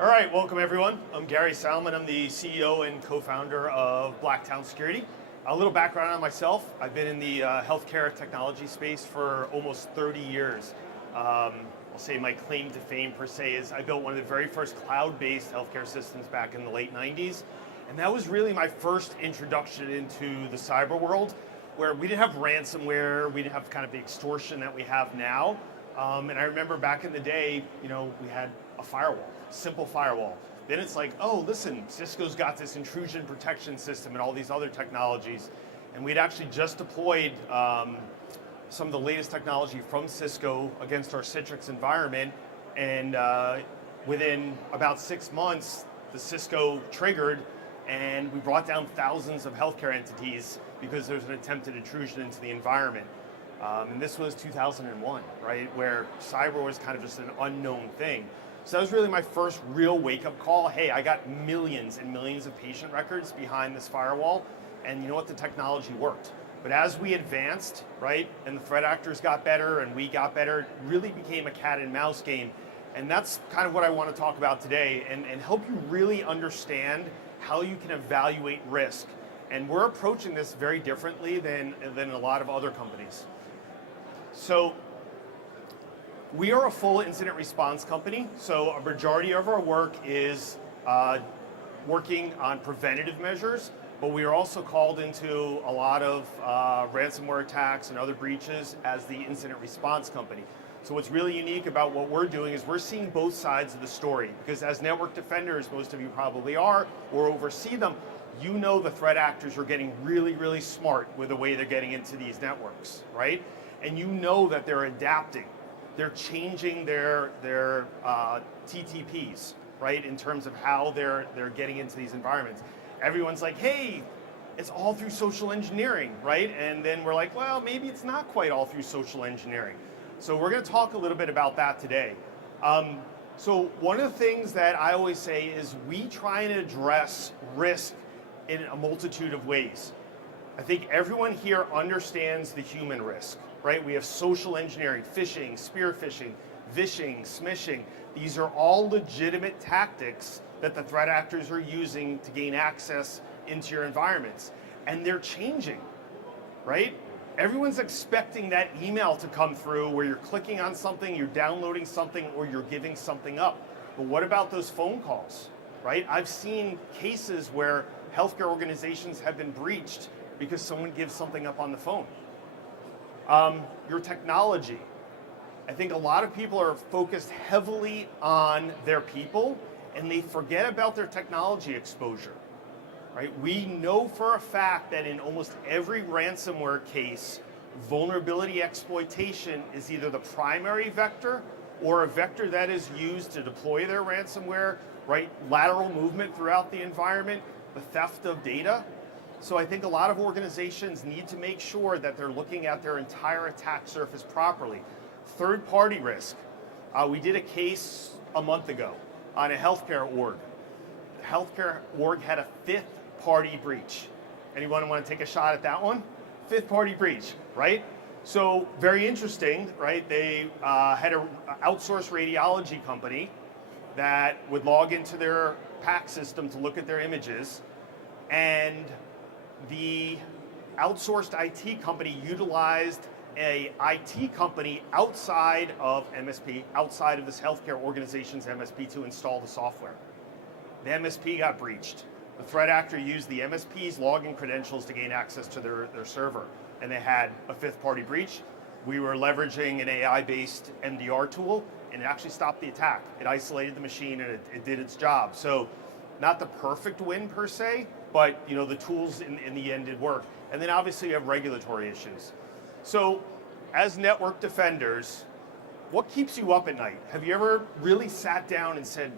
All right, welcome everyone. I'm Gary Salman. I'm the CEO and co-founder of Blacktown Security. A little background on myself. I've been in the healthcare technology space for almost 30 years. I'll say my claim to fame per se is I built one of the very first cloud-based healthcare systems back in the late 90s. And that was really my first introduction into the cyber world, where we didn't have ransomware, we didn't have kind of the extortion that we have now. And I remember back in the day, we had a firewall, simple firewall. Then it's like, oh, listen, Cisco's got this intrusion protection system and all these other technologies. And we'd actually just deployed some of the latest technology from Cisco against our Citrix environment. And within about 6 months, the Cisco triggered and we brought down thousands of healthcare entities because there's an attempted intrusion into the environment. And this was 2001, right, where cyber was kind of just an unknown thing. So that was really my first real wake-up call. Hey, I got millions and millions of patient records behind this firewall, and you know what, the technology worked. But as we advanced, right, and the threat actors got better and we got better, it really became a cat and mouse game. And that's kind of what I want to talk about today and help you really understand how you can evaluate risk. And we're approaching this very differently than a lot of other companies. So we are a full incident response company. So a majority of our work is working on preventative measures, but we are also called into a lot of ransomware attacks and other breaches as the incident response company. So what's really unique about what we're doing is we're seeing both sides of the story, because as network defenders, most of you probably are, or oversee them, you know the threat actors are getting really, really smart with the way they're getting into these networks, right? And you know that they're adapting. They're changing their TTPs, right, in terms of how they're getting into these environments. Everyone's like, hey, it's all through social engineering, right? And then we're like, well, maybe it's not quite all through social engineering. So we're going to talk a little bit about that today. So one of the things that I always say is we try and address risk in a multitude of ways. I think everyone here understands the human risk, right? We have social engineering, phishing, spear phishing, vishing, smishing. These are all legitimate tactics that the threat actors are using to gain access into your environments. And they're changing, right? Everyone's expecting that email to come through where you're clicking on something, you're downloading something, or you're giving something up. But what about those phone calls, right? I've seen cases where healthcare organizations have been breached because someone gives something up on the phone. Your technology. I think a lot of people are focused heavily on their people and they forget about their technology exposure, right? We know for a fact that in almost every ransomware case, vulnerability exploitation is either the primary vector or a vector that is used to deploy their ransomware, right? Lateral movement throughout the environment, the theft of data. So I think a lot of organizations need to make sure that they're looking at their entire attack surface properly. Third-party risk. We did a case a month ago on a healthcare org. The healthcare org had a fifth-party breach. Anyone want to take a shot at that one? Fifth-party breach, right? So very interesting, right? They had an outsourced radiology company that would log into their PAC system to look at their images, and the outsourced IT company utilized a IT company outside of MSP, outside of this healthcare organization's MSP to install the software. The MSP got breached. The threat actor used the MSP's login credentials to gain access to their server, and they had a fifth-party breach. We were leveraging an AI-based MDR tool, and it actually stopped the attack. It isolated the machine, and it did its job. So not the perfect win per se, but the tools in the end did work. And then obviously you have regulatory issues. So as network defenders, what keeps you up at night? Have you ever really sat down and said,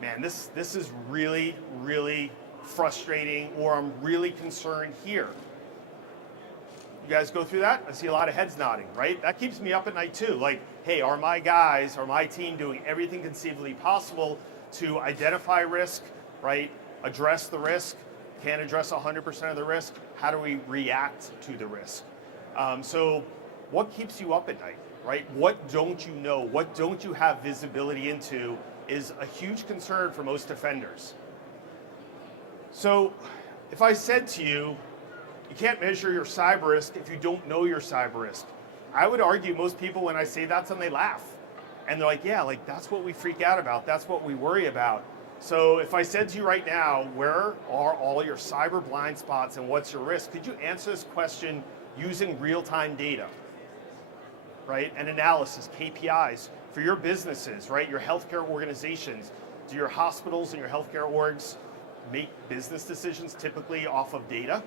man, this is really, really frustrating, or I'm really concerned here? You guys go through that? I see a lot of heads nodding, right? That keeps me up at night too. Like, hey, are my guys, are my team doing everything conceivably possible to identify risk, right? Address the risk, can't address 100% of the risk. How do we react to the risk? So what keeps you up at night, right? What don't you know? What don't you have visibility into is a huge concern for most defenders. So if I said to you, you can't measure your cyber risk if you don't know your cyber risk, I would argue most people, when I say that to them, they laugh. And they're like, yeah, like that's what we freak out about. That's what we worry about. So if I said to you right now, where are all your cyber blind spots and what's your risk? Could you answer this question using real-time data, right? And analysis, KPIs for your businesses, right? Your healthcare organizations. Do your hospitals and your healthcare orgs make business decisions typically off of data?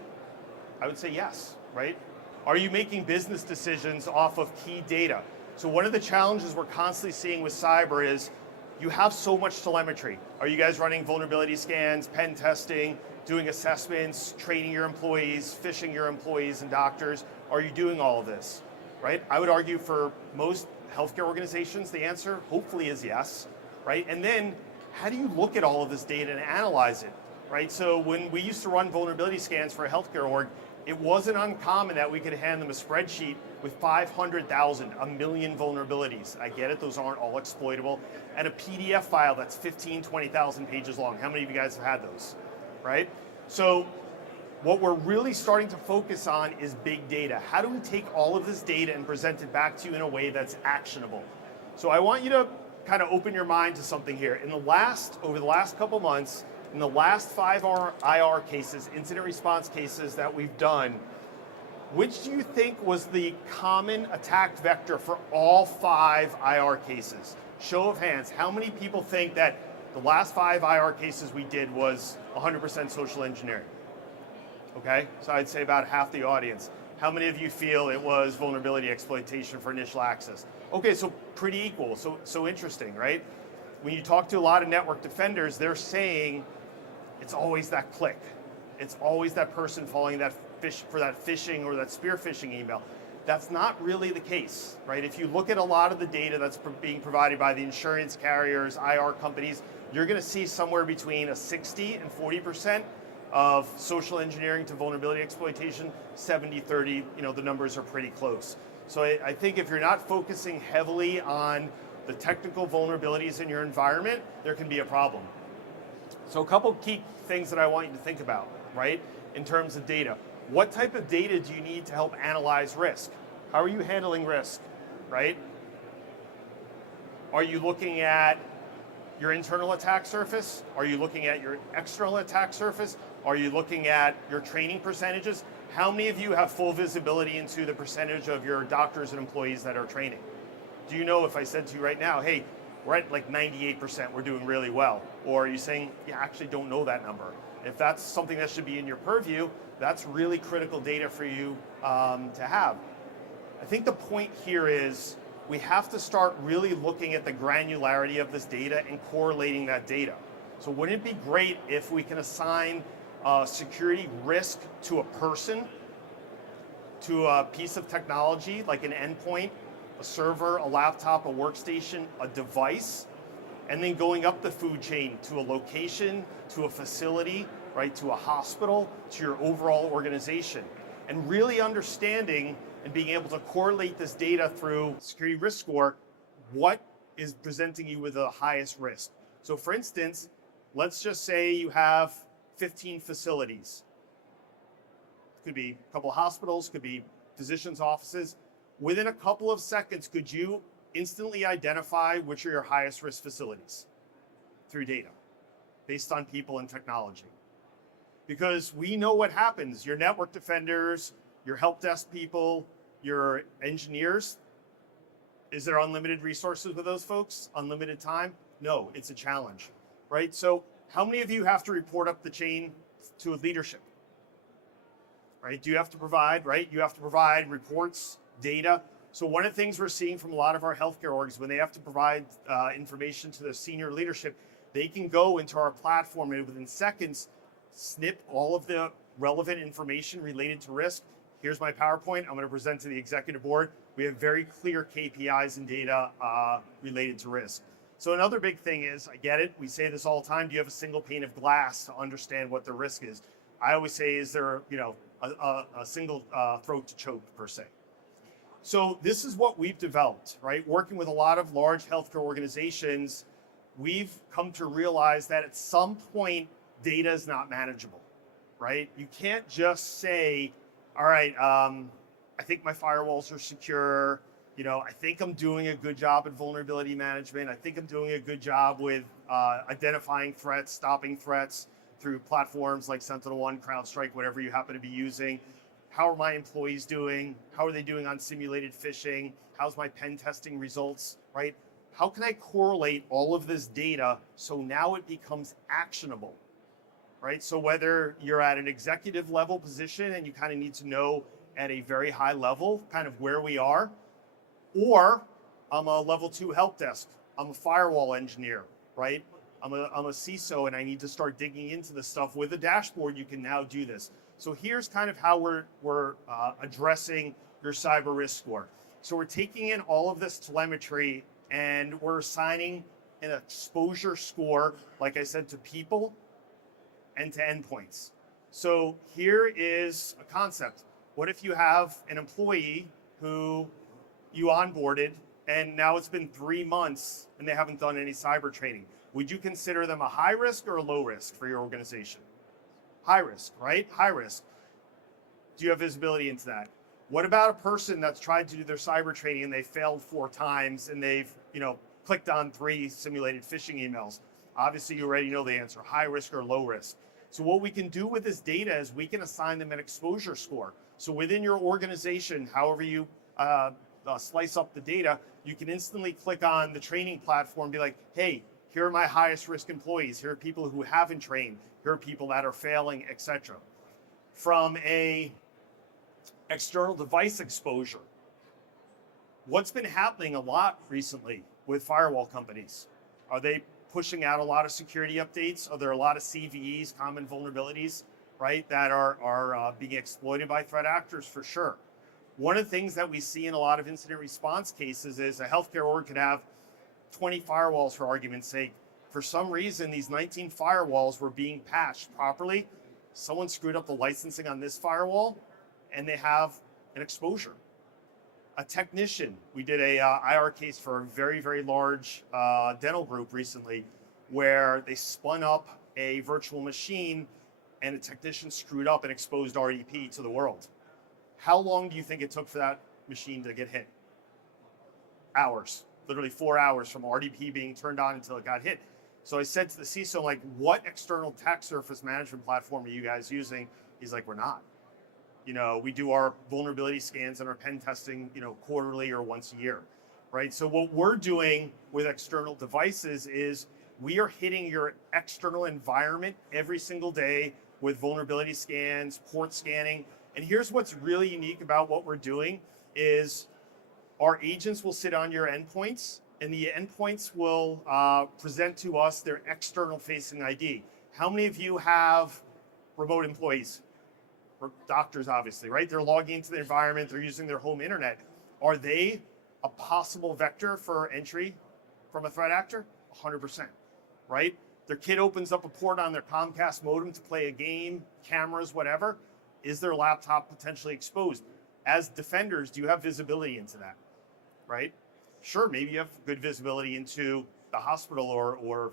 I would say yes, right? Are you making business decisions off of key data? So one of the challenges we're constantly seeing with cyber is you have so much telemetry. Are you guys running vulnerability scans, pen testing, doing assessments, training your employees, phishing your employees and doctors? Are you doing all of this, right? I would argue for most healthcare organizations, the answer hopefully is yes, right? And then how do you look at all of this data and analyze it, right? So when we used to run vulnerability scans for a healthcare org, it wasn't uncommon that we could hand them a spreadsheet with 500,000, 1 million vulnerabilities. I get it, those aren't all exploitable. And a PDF file that's 15, 20,000 pages long. How many of you guys have had those, right? So what we're really starting to focus on is big data. How do we take all of this data and present it back to you in a way that's actionable? So I want you to kind of open your mind to something here. Over the last couple months, in the last 5 IR cases, incident response cases that we've done, which do you think was the common attack vector for all 5 IR cases? Show of hands, how many people think that the last 5 IR cases we did was 100% social engineering? Okay, so I'd say about half the audience. How many of you feel it was vulnerability exploitation for initial access? Okay, so pretty equal, so interesting, right? When you talk to a lot of network defenders, they're saying it's always that click. It's always that person falling that for that phishing or that spear phishing email. That's not really the case, right? If you look at a lot of the data that's being provided by the insurance carriers, IR companies, you're gonna see somewhere between a 60 and 40% of social engineering to vulnerability exploitation, 70-30, the numbers are pretty close. So I think if you're not focusing heavily on the technical vulnerabilities in your environment, there can be a problem. So a couple key things that I want you to think about, right, in terms of data. What type of data do you need to help analyze risk? How are you handling risk, right? Are you looking at your internal attack surface? Are you looking at your external attack surface? Are you looking at your training percentages? How many of you have full visibility into the percentage of your doctors and employees that are training? Do you know if I said to you right now, hey, we're at like 98%, we're doing really well? Or are you saying, yeah, I actually don't know that number? If that's something that should be in your purview, that's really critical data for you to have. I think the point here is we have to start really looking at the granularity of this data and correlating that data. So wouldn't it be great if we can assign security risk to a person, to a piece of technology like an endpoint, a server, a laptop, a workstation, a device, and then going up the food chain to a location, to a facility, right, to a hospital, to your overall organization. And really understanding and being able to correlate this data through security risk score, what is presenting you with the highest risk. So for instance, let's just say you have 15 facilities. Could be a couple of hospitals, could be physicians' offices. Within a couple of seconds, could you instantly identify which are your highest risk facilities through data based on people and technology? Because we know what happens. Your network defenders, your help desk people, your engineers, is there unlimited resources with those folks? Unlimited time? No, it's a challenge, right? So how many of you have to report up the chain to leadership, right? Do you have to provide, right? You have to provide reports, data. So one of the things we're seeing from a lot of our healthcare orgs, when they have to provide information to the senior leadership, they can go into our platform and within seconds, snip all of the relevant information related to risk. Here's my PowerPoint. I'm going to present to the executive board. We have very clear KPIs and data related to risk. So another big thing is, I get it, we say this all the time, do you have a single pane of glass to understand what the risk is? I always say, is there a single throat to choke per se? So this is what we've developed, right? Working with a lot of large healthcare organizations, we've come to realize that at some point, data is not manageable, right? You can't just say, all right, I think my firewalls are secure. I think I'm doing a good job at vulnerability management. I think I'm doing a good job with identifying threats, stopping threats through platforms like SentinelOne, CrowdStrike, whatever you happen to be using. How are my employees doing? How are they doing on simulated phishing? How's my pen testing results, right? How can I correlate all of this data so now it becomes actionable, right? So whether you're at an executive level position and you kind of need to know at a very high level kind of where we are, or I'm a level 2 help desk, I'm a firewall engineer, right? I'm a CISO and I need to start digging into the stuff with a dashboard. You can now do this. So here's kind of how we're addressing your cyber risk score. So we're taking in all of this telemetry and we're assigning an exposure score, like I said, to people and to endpoints. So here is a concept. What if you have an employee who you onboarded and now it's been 3 months and they haven't done any cyber training? Would you consider them a high risk or a low risk for your organization? High risk, right? High risk. Do you have visibility into that? What about a person that's tried to do their cyber training and they failed 4 times and they've, clicked on 3 simulated phishing emails? Obviously, you already know the answer, high risk or low risk. So what we can do with this data is we can assign them an exposure score. So within your organization, however you slice up the data, you can instantly click on the training platform and be like, hey, here are my highest risk employees. Here are people who haven't trained. Here are people that are failing, etc. From a external device exposure, what's been happening a lot recently with firewall companies? Are they pushing out a lot of security updates? Are there a lot of CVEs, common vulnerabilities, right, that are being exploited by threat actors? For sure. One of the things that we see in a lot of incident response cases is a healthcare org could have 20 firewalls, for argument's sake. For some reason, these 19 firewalls were being patched properly. Someone screwed up the licensing on this firewall, and they have an exposure. A technician, we did a IR case for a very, very large dental group recently, where they spun up a virtual machine, and a technician screwed up and exposed RDP to the world. How long do you think it took for that machine to get hit? Hours. Literally 4 hours from RDP being turned on until it got hit. So I said to the CISO, like, what external attack surface management platform are you guys using? He's like, we're not. We do our vulnerability scans and our pen testing, quarterly or once a year, right? So what we're doing with external devices is we are hitting your external environment every single day with vulnerability scans, port scanning. And here's what's really unique about what we're doing is our agents will sit on your endpoints, and the endpoints will present to us their external facing ID. How many of you have remote employees? Or doctors, obviously, right? They're logging into the environment, they're using their home internet. Are they a possible vector for entry from a threat actor? 100%, right? Their kid opens up a port on their Comcast modem to play a game, cameras, whatever. Is their laptop potentially exposed? As defenders, do you have visibility into that, right? Sure, maybe you have good visibility into the hospital or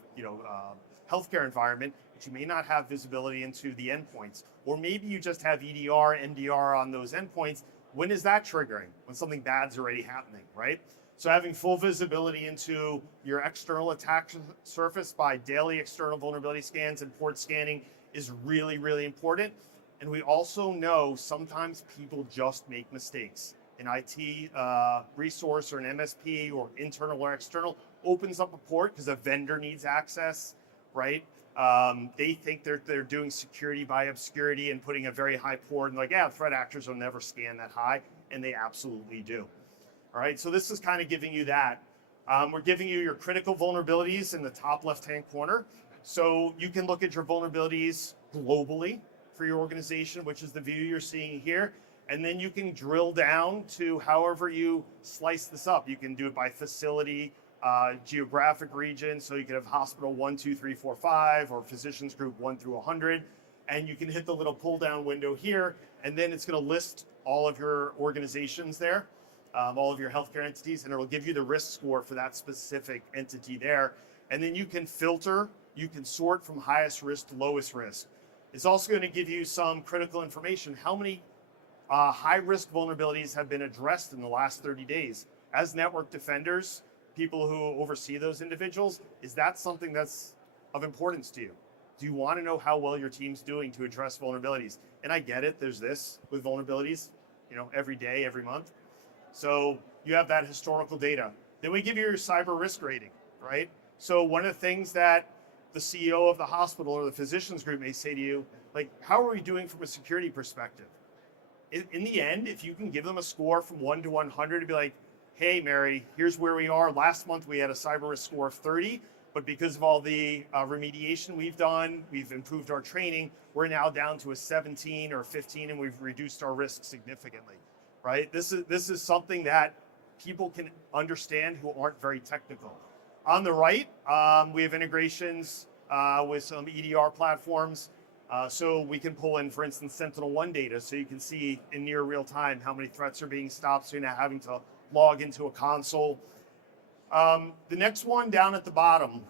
healthcare environment, but you may not have visibility into the endpoints. Or maybe you just have EDR, MDR on those endpoints. When is that triggering? When something bad's already happening, right? So having full visibility into your external attack surface by daily external vulnerability scans and port scanning is really, really important. And we also know sometimes people just make mistakes. An IT resource or an MSP or internal or external opens up a port because a vendor needs access, right? They think they're doing security by obscurity and putting a very high port and like, yeah, threat actors will never scan that high, and they absolutely do. All right, so this is kind of giving you that. We're giving you your critical vulnerabilities in the top left-hand corner. So you can look at your vulnerabilities globally for your organization, which is the view you're seeing here. And then you can drill down to however you slice this up. You can do it by facility, geographic region. So you can have hospital 1, 2, 3, 4, 5, or physicians group 1 through 100. And you can hit the little pull down window here. And then it's going to list all of your organizations there, all of your healthcare entities, and it will give you the risk score for that specific entity there. And then you can filter, you can sort from highest risk to lowest risk. It's also going to give you some critical information. How many high-risk vulnerabilities have been addressed in the last 30 days? As network defenders, people who oversee those individuals, is that something that's of importance to you? Do you want to know how well your team's doing to address vulnerabilities? And I get it, there's this with vulnerabilities, every day, every month. So you have that historical data. Then we give you your cyber risk rating, right? So one of the things that the CEO of the hospital or the physicians group may say to you, like, how are we doing from a security perspective? In the end, if you can give them a score from 1 to 100 to be like, hey, Mary, here's where we are. Last month we had a cyber risk score of 30, but because of all the remediation we've done, we've improved our training, we're now down to a 17 or 15 and we've reduced our risk significantly, right? This is something that people can understand who aren't very technical. On the right, we have integrations with some EDR platforms. So we can pull in, for instance, SentinelOne data, so you can see in near real time how many threats are being stopped, so you're not having to log into a console. The next one down at the bottom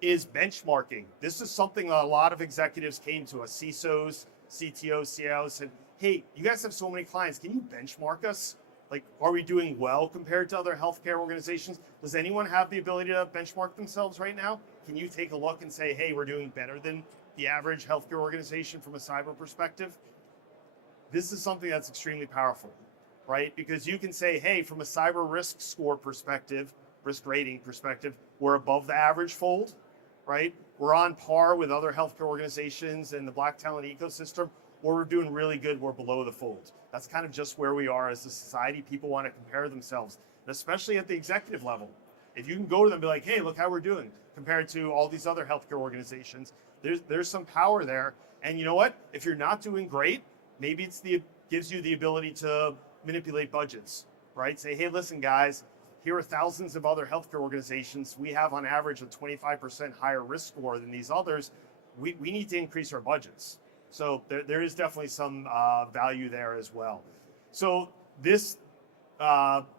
is benchmarking. This is something a lot of executives came to us, CISOs, CTOs, CIOs, said, hey, you guys have so many clients, can you benchmark us? Like, are we doing well compared to other healthcare organizations? Does anyone have the ability to benchmark themselves right now? Can you take a look and say, hey, we're doing better than the average healthcare organization from a cyber perspective? This is something that's extremely powerful, right? Because you can say, hey, from a cyber risk score perspective, risk rating perspective, we're above the average fold, right? We're on par with other healthcare organizations in the black talent ecosystem, or we're doing really good, we're below the fold. That's kind of just where we are as a society. People want to compare themselves, and especially at the executive level. If you can go to them and be like, hey, look how we're doing compared to all these other healthcare organizations, there's some power there. And you know what? If you're not doing great, maybe gives you the ability to manipulate budgets, right? Say, hey, listen, guys, here are thousands of other healthcare organizations. We have on average a 25% higher risk score than these others. We need to increase our budgets. So there is definitely some value there as well. So this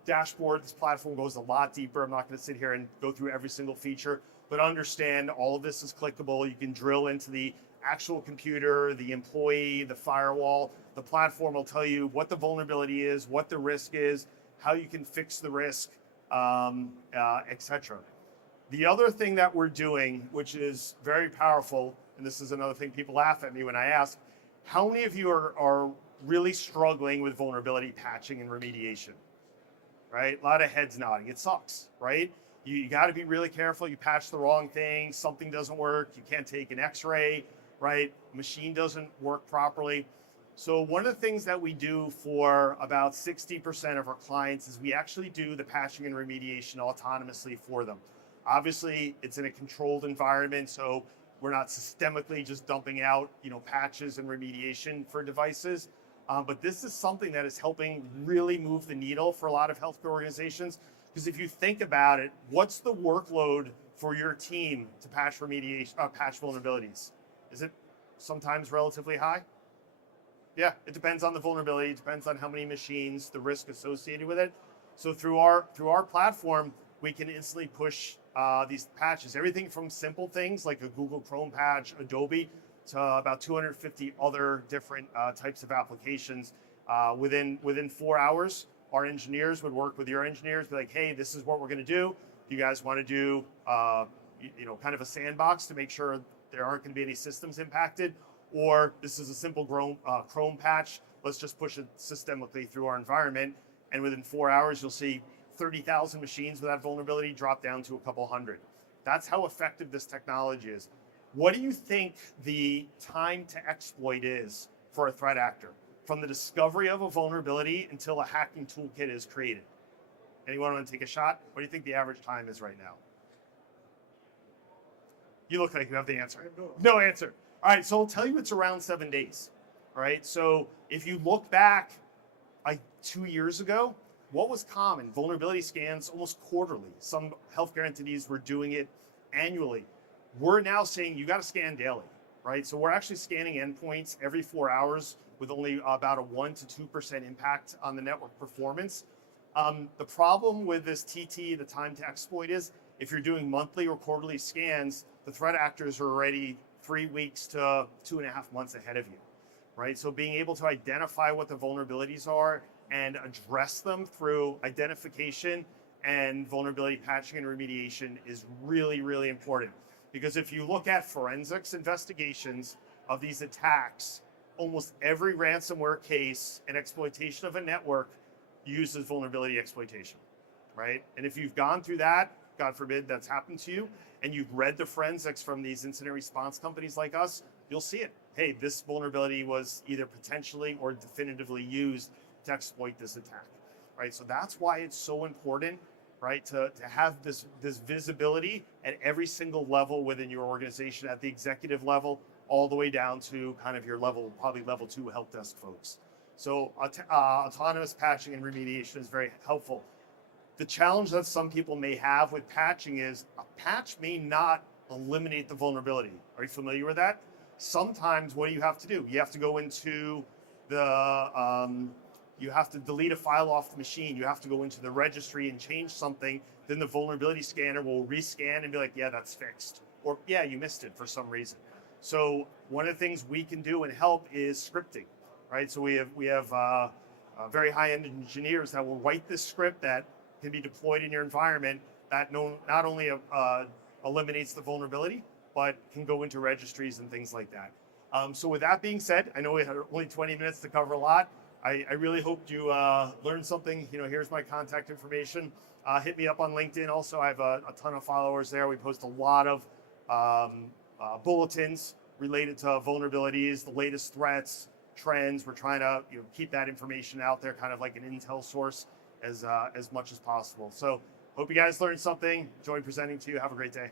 dashboard, this platform goes a lot deeper. I'm not going to sit here and go through every single feature, but understand all of this is clickable. You can drill into the actual computer, the employee, the firewall. The platform will tell you what the vulnerability is, what the risk is, how you can fix the risk, etc. The other thing that we're doing, which is very powerful, and this is another thing people laugh at me when I ask, how many of you are really struggling with vulnerability patching and remediation, right? A lot of heads nodding. It sucks, right? You got to be really careful. You patch the wrong thing, something doesn't work, you can't take an x-ray, right? Machine doesn't work properly. So one of the things that we do for about 60% of our clients is we actually do the patching and remediation autonomously for them. Obviously, it's in a controlled environment, so we're not systemically just dumping out, patches and remediation for devices. But this is something that is helping really move the needle for a lot of healthcare organizations. Because if you think about it, what's the workload for your team to patch patch vulnerabilities? Is it sometimes relatively high? Yeah, it depends on the vulnerability, it depends on how many machines, the risk associated with it. So through our platform, we can instantly push these patches, everything from simple things like a Google Chrome patch, Adobe, to about 250 other different types of applications. Within 4 hours, our engineers would work with your engineers, be like, hey, this is what we're going to do. Do you guys want to do kind of a sandbox to make sure there aren't going to be any systems impacted? Or this is a simple Chrome patch. Let's just push it systemically through our environment. And within 4 hours, you'll see 30,000 machines with that vulnerability drop down to a couple hundred. That's how effective this technology is. What do you think the time to exploit is for a threat actor? From the discovery of a vulnerability until a hacking toolkit is created. Anyone want to take a shot? What do you think the average time is right now? You look like you have the answer. No answer. All right, so I'll tell you it's around 7 days. All right, so if you look back like 2 years ago, what was common? Vulnerability scans almost quarterly. Some healthcare entities were doing it annually. We're now saying you got to scan daily, right? So we're actually scanning endpoints every 4 hours with only about a 1 to 2% impact on the network performance. The problem with this TT, the time to exploit, is if you're doing monthly or quarterly scans, the threat actors are already 3 weeks to 2.5 months ahead of you, right? So being able to identify what the vulnerabilities are and address them through identification and vulnerability patching and remediation is really, really important. Because if you look at forensics investigations of these attacks, almost every ransomware case and exploitation of a network uses vulnerability exploitation, right? And if you've gone through that, God forbid that's happened to you, and you've read the forensics from these incident response companies like us, you'll see it. Hey, this vulnerability was either potentially or definitively used to exploit this attack, right? So that's why it's so important, right, to have this visibility at every single level within your organization, at the executive level, all the way down to kind of your level, probably level 2 help desk folks. So autonomous patching and remediation is very helpful. The challenge that some people may have with patching is a patch may not eliminate the vulnerability. Are you familiar with that? Sometimes what do you have to do? You have to go into you have to delete a file off the machine. You have to go into the registry and change something. Then the vulnerability scanner will rescan and be like, yeah, that's fixed. Or yeah, you missed it for some reason. So one of the things we can do and help is scripting, right? So we have very high-end engineers that will write this script that can be deployed in your environment that not only eliminates the vulnerability, but can go into registries and things like that. So with that being said, I know we had only 20 minutes to cover a lot. I really hope you learned something. You know, here's my contact information. Hit me up on LinkedIn. Also, I have a ton of followers there. We post a lot of bulletins related to vulnerabilities, the latest threats, trends. We're trying to keep that information out there, kind of like an intel source as much as possible. So hope you guys learned something. Enjoyed presenting to you. Have a great day.